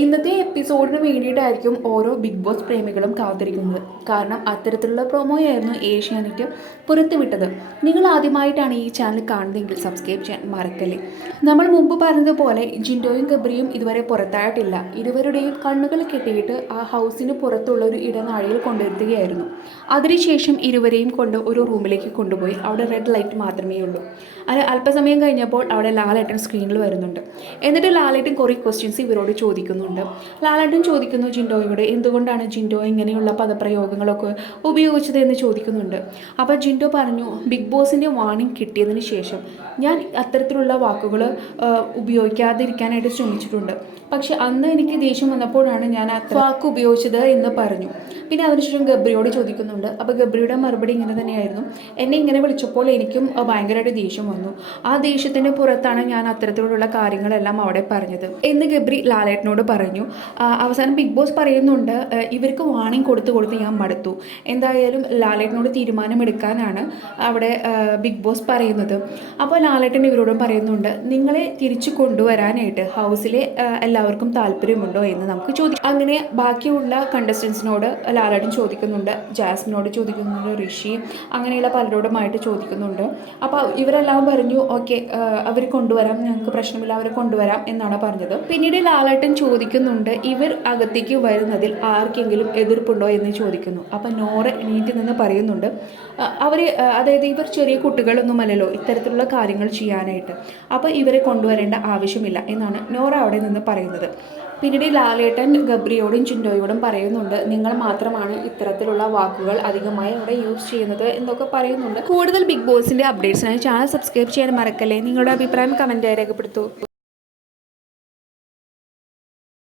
ഇന്നത്തെ എപ്പിസോഡിന് വേണ്ടിയിട്ടായിരിക്കും ഓരോ big boss പ്രേമികളും കാത്തിരിക്കുന്നത്. കാരണം അത്തരത്തിലുള്ള പ്രൊമോയായിരുന്നു ഏഷ്യാനെറ്റ് പുറത്തുവിട്ടത്. നിങ്ങൾ ആദ്യമായിട്ടാണ് ഈ ചാനൽ കാണുന്നതെങ്കിൽ സബ്സ്ക്രൈബ് ചെയ്യാൻ മറക്കല്ലേ. നമ്മൾ മുമ്പ് പറഞ്ഞതുപോലെ ജിൻഡോയും ഗബ്രിയും ഇതുവരെ പുറത്തായിട്ടില്ല. ഇരുവരുടെയും കണ്ണുകൾ കെട്ടിയിട്ട് ആ ഹൗസിന് പുറത്തുള്ള ഒരു ഇടനാഴിയിൽ കൊണ്ടുവരുത്തുകയായിരുന്നു. അതിനുശേഷം ഇരുവരെയും കൊണ്ട് ഒരു റൂമിലേക്ക് കൊണ്ടുപോയി. അവിടെ റെഡ് ലൈറ്റ് മാത്രമേ ഉള്ളൂ. അത് അല്പസമയം കഴിഞ്ഞപ്പോൾ അവിടെ ലാലേട്ടൻ സ്ക്രീനിൽ വരുന്നുണ്ട്. എന്നിട്ട് ലാലേട്ടൻ കുറേ ക്വസ്റ്റ്യൻസ് ഇവരോട് ചോദിക്കുന്നു. ലാലേട്ടൻ ചോദിക്കുന്നു ജിൻഡോയോട് എന്തുകൊണ്ടാണ് ജിൻഡോ ഇങ്ങനെയുള്ള പദപ്രയോഗങ്ങളൊക്കെ ഉപയോഗിച്ചത് എന്ന് ചോദിക്കുന്നുണ്ട്. അപ്പോൾ ജിൻഡോ പറഞ്ഞു, ബിഗ് ബോസിൻ്റെ വാർണിംഗ് കിട്ടിയതിന് ശേഷം ഞാൻ അത്തരത്തിലുള്ള വാക്കുകൾ ഉപയോഗിക്കാതിരിക്കാനായിട്ട് ശ്രമിച്ചിട്ടുണ്ട്. പക്ഷെ അന്ന് എനിക്ക് ദേഷ്യം വന്നപ്പോഴാണ് ഞാൻ ആ വാക്ക് ഉപയോഗിച്ചത് എന്ന് പറഞ്ഞു. പിന്നെ അതിനുശേഷം ഗബ്രിയോട് ചോദിക്കുന്നുണ്ട്. അപ്പോൾ ഗബ്രിയുടെ മറുപടി ഇങ്ങനെ തന്നെയായിരുന്നു, എന്നെ ഇങ്ങനെ വിളിച്ചപ്പോൾ എനിക്കും ഭയങ്കരമായിട്ട് ദേഷ്യം വന്നു. ആ ദേഷ്യത്തിൻ്റെ പുറത്താണ് ഞാൻ അത്തരത്തിലുള്ള കാര്യങ്ങളെല്ലാം അവിടെ പറഞ്ഞത് എന്ന് ഗബ്രി ലാലേട്ടനോട് പറഞ്ഞു. അവസാനം ബിഗ് ബോസ് പറയുന്നുണ്ട്, ഇവർക്ക് വാണിംഗ് കൊടുത്ത് ഞാൻ മടുത്തു. എന്തായാലും ലാലേട്ടനോട് തീരുമാനമെടുക്കാനാണ് അവിടെ ബിഗ് ബോസ് പറയുന്നത്. അപ്പോൾ ലാലേട്ടൻ ഇവരോടും പറയുന്നുണ്ട്, നിങ്ങളെ തിരിച്ചു കൊണ്ടുവരാനായിട്ട് ഹൗസിലെ എല്ലാവർക്കും താല്പര്യമുണ്ടോ എന്ന് നമുക്ക് ചോദിക്കാം. അങ്ങനെ ബാക്കിയുള്ള കണ്ടസ്റ്റൻസിനോട് ലാലേട്ടൻ ചോദിക്കുന്നുണ്ട്, ജാസ്മിനോട് ചോദിക്കുന്നുണ്ട്, ഋഷി അങ്ങനെയുള്ള പലരോടുമായിട്ട് ചോദിക്കുന്നുണ്ട്. അപ്പോൾ ഇവരെല്ലാം പറഞ്ഞു, ഓക്കെ അവർ കൊണ്ടുവരാം, ഞങ്ങൾക്ക് പ്രശ്നമില്ല, അവർ കൊണ്ടുവരാം എന്നാണ് പറഞ്ഞത്. പിന്നീട് ലാലേട്ടൻ ചോദിക്കുന്നുണ്ട്, ഇവർ അകത്തേക്ക് വരുന്നതിൽ ആർക്കെങ്കിലും എതിർപ്പുണ്ടോ എന്ന് ചോദിക്കുന്നു. അപ്പം നോറ എണീറ്റ് നിന്ന് പറയുന്നുണ്ട്, അതായത് ഇവർ ചെറിയ കുട്ടികളൊന്നുമല്ലല്ലോ ഇത്തരത്തിലുള്ള കാര്യങ്ങൾ ചെയ്യാനായിട്ട്, അപ്പോൾ ഇവരെ കൊണ്ടുവരേണ്ട ആവശ്യമില്ല എന്നാണ് നോറ അവിടെ നിന്ന് പറയുന്നത്. പിന്നീട് ലാലേട്ടൻ ഗബ്രിയോടും ജിൻഡോയോടും പറയുന്നുണ്ട്, നിങ്ങൾ മാത്രമാണ് ഇത്തരത്തിലുള്ള വാക്കുകൾ അധികമായി അവിടെ യൂസ് ചെയ്യുന്നത് എന്നൊക്കെ പറയുന്നുണ്ട്. കൂടുതൽ ബിഗ് ബോസിൻ്റെ അപ്ഡേറ്റ്സിനായി ചാനൽ സബ്സ്ക്രൈബ് ചെയ്യാൻ മറക്കല്ലേ. നിങ്ങളുടെ അഭിപ്രായം കമൻറ്റായി രേഖപ്പെടുത്തൂ.